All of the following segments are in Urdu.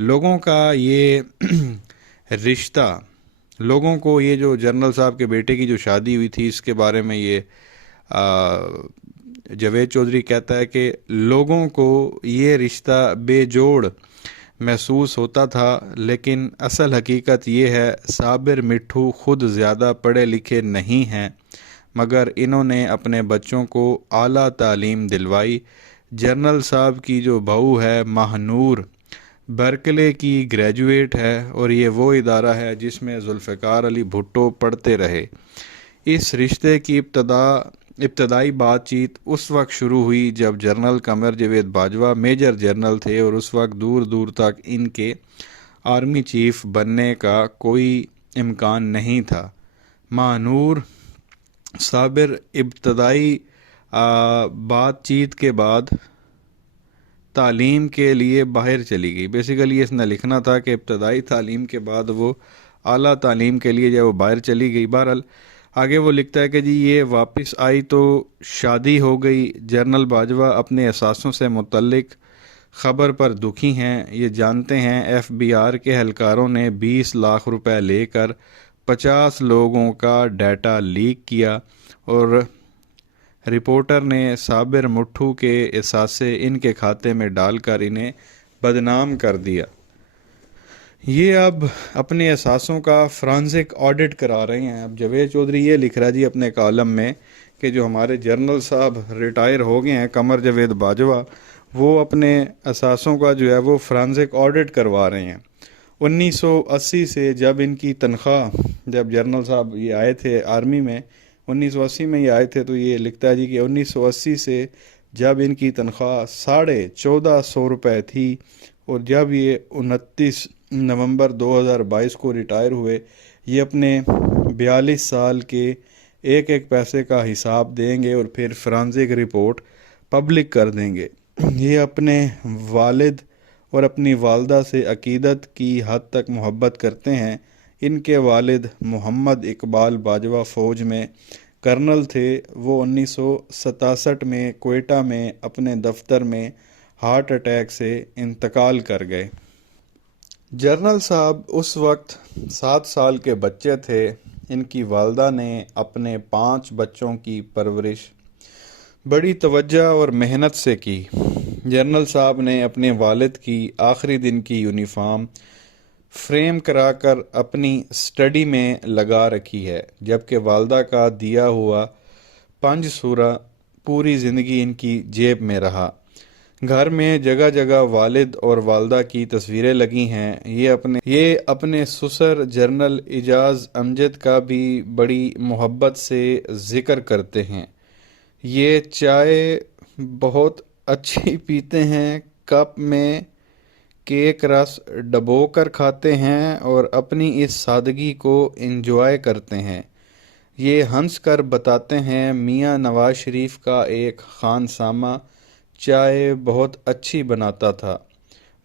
لوگوں کا یہ رشتہ، لوگوں کو یہ جو جنرل صاحب کے بیٹے کی جو شادی ہوئی تھی اس کے بارے میں یہ جاوید چودھری کہتا ہے کہ لوگوں کو یہ رشتہ بے جوڑ محسوس ہوتا تھا، لیکن اصل حقیقت یہ ہے صابر مٹھو خود زیادہ پڑھے لکھے نہیں ہیں، مگر انہوں نے اپنے بچوں کو اعلیٰ تعلیم دلوائی۔ جنرل صاحب کی جو بہو ہے ماہنور برکلے کی گریجویٹ ہے، اور یہ وہ ادارہ ہے جس میں ذوالفقار علی بھٹو پڑھتے رہے۔ اس رشتے کی ابتدائی بات چیت اس وقت شروع ہوئی جب general Qamar Javed Bajwa major general تھے، اور اس وقت دور دور تک ان کے آرمی چیف بننے کا کوئی امکان نہیں تھا۔ ماہنور صابر ابتدائی بات چیت کے بعد تعلیم کے لیے باہر چلی گئی۔ بیسیکلی اس نے لکھنا تھا کہ ابتدائی تعلیم کے بعد وہ اعلیٰ تعلیم کے لیے جب وہ باہر چلی گئی۔ بہرحال آگے وہ لکھتا ہے کہ جی یہ واپس آئی تو شادی ہو گئی۔ جنرل باجوہ اپنے اثاثوں سے متعلق خبر پر دکھی ہیں۔ یہ جانتے ہیں ایف بی آر کے اہلکاروں نے 20 لاکھ روپے لے کر 50 لوگوں کا ڈیٹا لیک کیا، اور رپورٹر نے صابر مٹھو کے اثاثے ان کے کھاتے میں ڈال کر انہیں بدنام کر دیا۔ یہ اب اپنے اثاثوں کا فرانزک آڈٹ کرا رہے ہیں۔ اب جاوید چودھری یہ لکھ رہا ہے جی اپنے کالم میں کہ جو ہمارے جنرل صاحب ریٹائر ہو گئے ہیں قمر جاوید باجوہ، وہ اپنے اثاثوں کا جو ہے وہ فرانزک آڈٹ کروا رہے ہیں۔ 1980 سے جب ان کی تنخواہ، جب جنرل صاحب یہ آئے تھے آرمی میں 1980 میں یہ آئے تھے، تو یہ لکھتا ہے جی کہ 1980 سے جب ان کی تنخواہ 1450 روپے تھی، اور جب یہ 29 نومبر 2022 کو ریٹائر ہوئے، یہ اپنے 42 سال کے ایک ایک پیسے کا حساب دیں گے اور پھر فرانزک رپورٹ پبلک کر دیں گے۔ یہ اپنے والد اور اپنی والدہ سے عقیدت کی حد تک محبت کرتے ہیں۔ ان کے والد محمد اقبال باجوہ فوج میں کرنل تھے۔ وہ 1967 میں کوئٹہ میں اپنے دفتر میں ہارٹ اٹیک سے انتقال کر گئے۔ جنرل صاحب اس وقت 7 سال کے بچے تھے۔ ان کی والدہ نے اپنے 5 بچوں کی پرورش بڑی توجہ اور محنت سے کی۔ جنرل صاحب نے اپنے والد کی آخری دن کی یونیفارم فریم کرا کر اپنی اسٹڈی میں لگا رکھی ہے، جبکہ والدہ کا دیا ہوا 5 سورہ پوری زندگی ان کی جیب میں رہا۔ گھر میں جگہ جگہ والد اور والدہ کی تصویریں لگی ہیں۔ یہ اپنے سسر جنرل اعجاز امجد کا بھی بڑی محبت سے ذکر کرتے ہیں۔ یہ چائے بہت اچھی پیتے ہیں، کپ میں کیک رس ڈبو کر کھاتے ہیں اور اپنی اس سادگی کو انجوائے کرتے ہیں۔ یہ ہنس کر بتاتے ہیں میاں نواز شریف کا ایک خانسامہ چائے بہت اچھی بناتا تھا،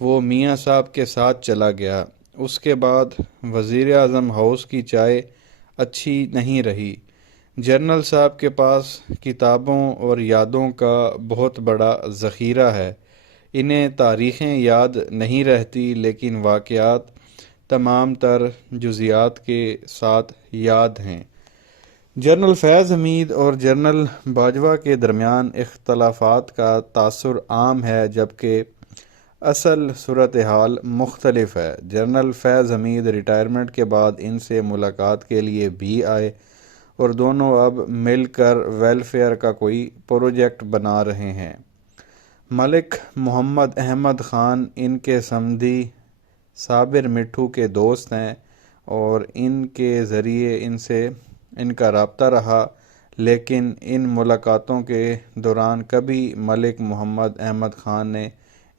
وہ میاں صاحب کے ساتھ چلا گیا، اس کے بعد وزیر اعظم ہاؤس کی چائے اچھی نہیں رہی۔ جنرل صاحب کے پاس کتابوں اور یادوں کا بہت بڑا ذخیرہ ہے۔ انہیں تاریخیں یاد نہیں رہتی، لیکن واقعات تمام تر جزیات کے ساتھ یاد ہیں۔ جنرل فیض حمید اور جنرل باجوہ کے درمیان اختلافات کا تاثر عام ہے، جبکہ اصل صورتحال مختلف ہے۔ جنرل فیض حمید ریٹائرمنٹ کے بعد ان سے ملاقات کے لیے بھی آئے، اور دونوں اب مل کر ویلفیئر کا کوئی پروجیکٹ بنا رہے ہیں۔ ملک محمد احمد خان ان کے سمندھی صابر مٹھو کے دوست ہیں، اور ان کے ذریعے ان سے ان کا رابطہ رہا، لیکن ان ملاقاتوں کے دوران کبھی ملک محمد احمد خان نے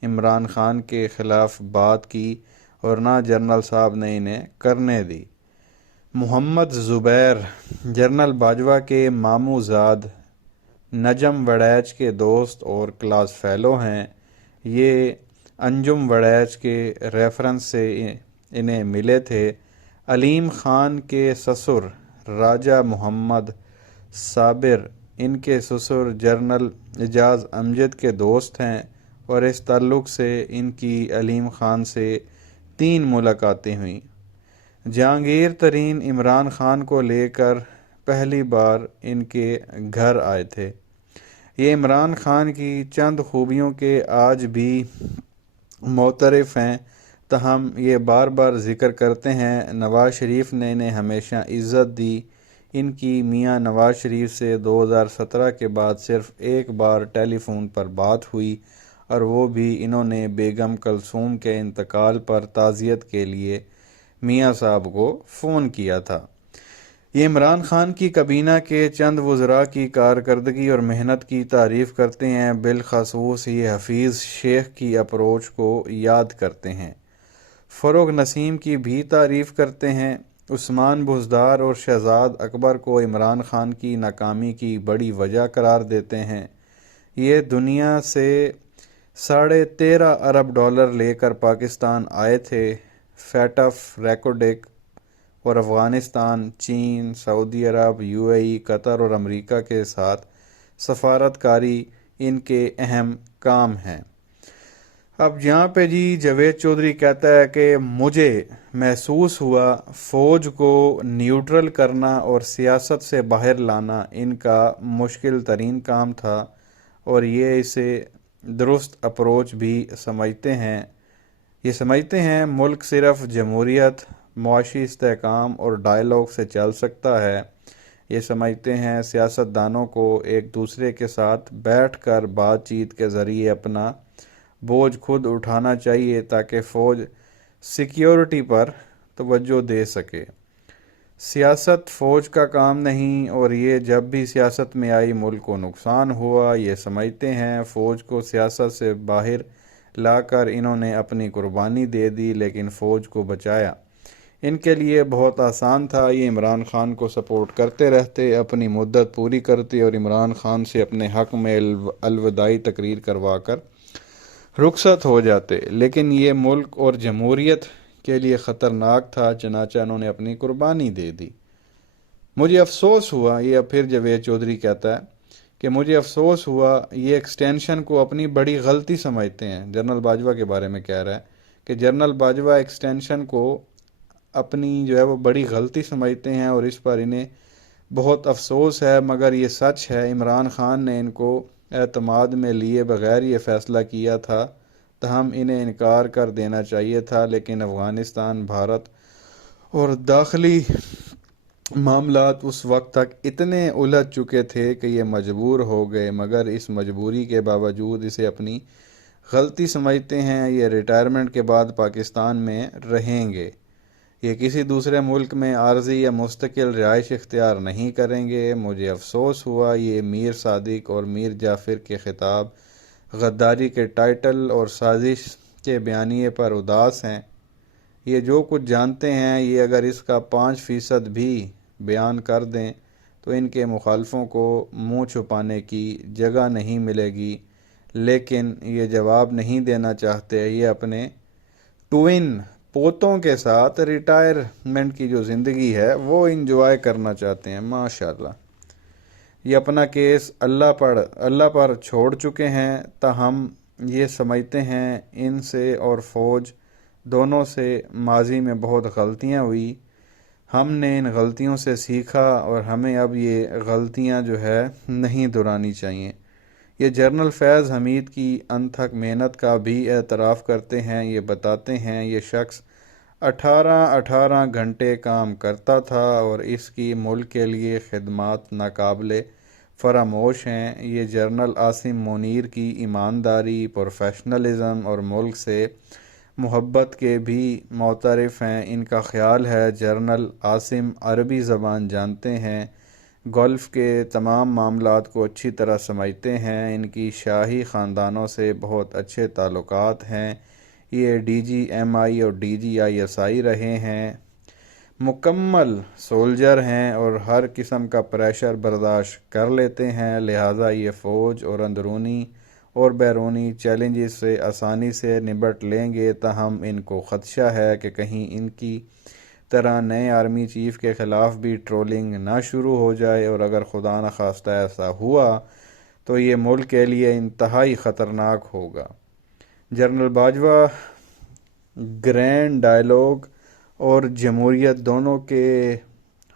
عمران خان کے خلاف بات کی اور نہ جنرل صاحب نے انہیں کرنے دی۔ محمد زبیر جنرل باجوہ کے ماموں زاد، نجم وڑیچ کے دوست اور کلاس فیلو ہیں۔ یہ انجم وڑیچ کے ریفرنس سے انہیں ملے تھے۔ علیم خان کے سسر راجہ محمد صابر ان کے سسر جنرل اعجاز امجد کے دوست ہیں، اور اس تعلق سے ان کی علیم خان سے 3 ملاقاتیں ہوئیں۔ جہانگیر ترین عمران خان کو لے کر پہلی بار ان کے گھر آئے تھے۔ یہ عمران خان کی چند خوبیوں کے آج بھی معترف ہیں، تاہم یہ بار بار ذکر کرتے ہیں۔ نواز شریف نے انہیں ہمیشہ عزت دی۔ ان کی میاں نواز شریف سے 2017 کے بعد صرف ایک بار ٹیلی فون پر بات ہوئی، اور وہ بھی انہوں نے بیگم کلثوم کے انتقال پر تعزیت کے لیے میاں صاحب کو فون کیا تھا۔ یہ عمران خان کی کابینہ کے چند وزراء کی کارکردگی اور محنت کی تعریف کرتے ہیں، بالخصوص یہ حفیظ شیخ کی اپروچ کو یاد کرتے ہیں۔ فروغ نسیم کی بھی تعریف کرتے ہیں۔ عثمان بزدار اور شہزاد اکبر کو عمران خان کی ناکامی کی بڑی وجہ قرار دیتے ہیں۔ یہ دنیا سے $13.5 ارب لے کر پاکستان آئے تھے۔ فیٹ آف ریکوڈک اور افغانستان، چین، سعودی عرب، UAE، قطر اور امریکہ کے ساتھ سفارت کاری ان کے اہم کام ہیں۔ اب یہاں پہ جاوید چودھری کہتا ہے کہ مجھے محسوس ہوا فوج کو نیوٹرل کرنا اور سیاست سے باہر لانا ان کا مشکل ترین کام تھا، اور یہ اسے درست اپروچ بھی سمجھتے ہیں۔ یہ سمجھتے ہیں ملک صرف جمہوریت، معاشی استحکام اور ڈائیلاگ سے چل سکتا ہے۔ یہ سمجھتے ہیں سیاست دانوں کو ایک دوسرے کے ساتھ بیٹھ کر بات چیت کے ذریعے اپنا بوجھ خود اٹھانا چاہیے تاکہ فوج سیکیورٹی پر توجہ دے سکے۔ سیاست فوج کا کام نہیں، اور یہ جب بھی سیاست میں آئی ملک کو نقصان ہوا۔ یہ سمجھتے ہیں فوج کو سیاست سے باہر لا کر انہوں نے اپنی قربانی دے دی، لیکن فوج کو بچایا۔ ان کے لیے بہت آسان تھا، یہ عمران خان کو سپورٹ کرتے رہتے، اپنی مدت پوری کرتے اور عمران خان سے اپنے حق میں الوداعی تقریر کروا کر رخصت ہو جاتے، لیکن یہ ملک اور جمہوریت کے لیے خطرناک تھا، چنانچہ انہوں نے اپنی قربانی دے دی۔ مجھے افسوس ہوا، یہ اب پھر جاوید چودھری کہتا ہے کہ مجھے افسوس ہوا، یہ ایکسٹینشن کو اپنی بڑی غلطی سمجھتے ہیں۔ جنرل باجوہ کے بارے میں کہہ رہا ہے کہ جنرل باجوہ ایکسٹینشن کو اپنی وہ بڑی غلطی سمجھتے ہیں، اور اس پر انہیں بہت افسوس ہے، مگر یہ سچ ہے۔ عمران خان نے ان کو اعتماد میں لیے بغیر یہ فیصلہ کیا تھا، تاہم انہیں انکار کر دینا چاہیے تھا، لیکن افغانستان، بھارت اور داخلی معاملات اس وقت تک اتنے الجھ چکے تھے کہ یہ مجبور ہو گئے، مگر اس مجبوری کے باوجود اسے اپنی غلطی سمجھتے ہیں۔ یہ ریٹائرمنٹ کے بعد پاکستان میں رہیں گے، یہ کسی دوسرے ملک میں عارضی یا مستقل رہائش اختیار نہیں کریں گے۔ مجھے افسوس ہوا، یہ میر صادق اور میر جعفر کے خطاب غداری کے ٹائٹل اور سازش کے بیانیے پر اداس ہیں۔ یہ جو کچھ جانتے ہیں، یہ اگر اس کا 5% بھی بیان کر دیں تو ان کے مخالفوں کو منہ چھپانے کی جگہ نہیں ملے گی، لیکن یہ جواب نہیں دینا چاہتے۔ یہ اپنے ٹوئن پوتوں کے ساتھ ریٹائرمنٹ کی جو زندگی ہے وہ انجوائے کرنا چاہتے ہیں۔ ماشاءاللہ یہ اپنا کیس اللہ پر چھوڑ چکے ہیں، تاہم یہ سمجھتے ہیں ان سے اور فوج دونوں سے ماضی میں بہت غلطیاں ہوئی، ہم نے ان غلطیوں سے سیکھا اور ہمیں اب یہ غلطیاں نہیں دہرانی چاہیے۔ یہ جنرل فیض حمید کی انتھک محنت کا بھی اعتراف کرتے ہیں۔ یہ بتاتے ہیں یہ شخص 18 گھنٹے کام کرتا تھا اور اس کی ملک کے لیے خدمات ناقابل فراموش ہیں۔ یہ جنرل عاصم منیر کی ایمانداری، پروفیشنلزم اور ملک سے محبت کے بھی معترف ہیں۔ ان کا خیال ہے جنرل عاصم عربی زبان جانتے ہیں، گلف کے تمام معاملات کو اچھی طرح سمجھتے ہیں، ان کی شاہی خاندانوں سے بہت اچھے تعلقات ہیں، یہ DGMI اور DGISI رہے ہیں، مکمل سولجر ہیں اور ہر قسم کا پریشر برداشت کر لیتے ہیں، لہٰذا یہ فوج اور اندرونی اور بیرونی چیلنجز سے آسانی سے نبٹ لیں گے۔ تاہم ان کو خدشہ ہے کہ کہیں ان کی طرح نئے آرمی چیف کے خلاف بھی ٹرولنگ نہ شروع ہو جائے، اور اگر خدا نخواستہ ایسا ہوا تو یہ ملک کے لیے انتہائی خطرناک ہوگا۔ جنرل باجوہ گرینڈ ڈائلاگ اور جمہوریت دونوں کے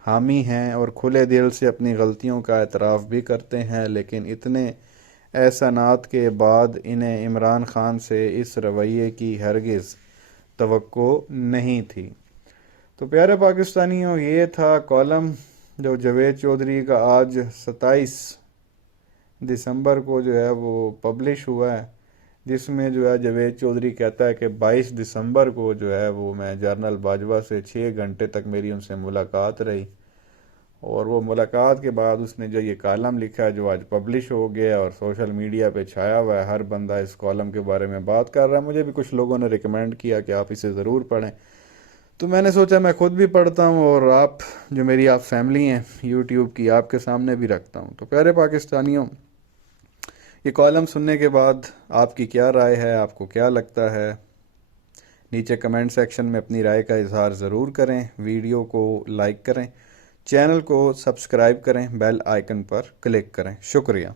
حامی ہیں اور کھلے دل سے اپنی غلطیوں کا اعتراف بھی کرتے ہیں، لیکن اتنے احسانات کے بعد انہیں عمران خان سے اس رویے کی ہرگز توقع نہیں تھی۔ تو پیارے پاکستانیوں، یہ تھا کالم جو جاوید چودھری کا آج 27 دسمبر کو جو ہے وہ پبلش ہوا ہے، جس میں جو ہے جاوید چودھری کہتا ہے کہ 22 دسمبر کو جو ہے وہ میں جنرل باجوہ سے 6 گھنٹے تک میری ان سے ملاقات رہی، اور وہ ملاقات کے بعد اس نے جو یہ کالم لکھا ہے جو آج پبلش ہو گیا اور سوشل میڈیا پہ چھایا ہوا ہے، ہر بندہ اس کالم کے بارے میں بات کر رہا ہے۔ مجھے بھی کچھ لوگوں نے ریکمینڈ کیا کہ آپ اسے ضرور پڑھیں، تو میں نے سوچا میں خود بھی پڑھتا ہوں اور آپ جو میری آپ فیملی ہیں یوٹیوب کی، آپ کے سامنے بھی رکھتا ہوں۔ تو پیارے پاکستانیوں، یہ کالم سننے کے بعد آپ کی کیا رائے ہے؟ آپ کو کیا لگتا ہے؟ نیچے کمنٹ سیکشن میں اپنی رائے کا اظہار ضرور کریں، ویڈیو کو لائک کریں، چینل کو سبسکرائب کریں، بیل آئیکن پر کلک کریں۔ شکریہ۔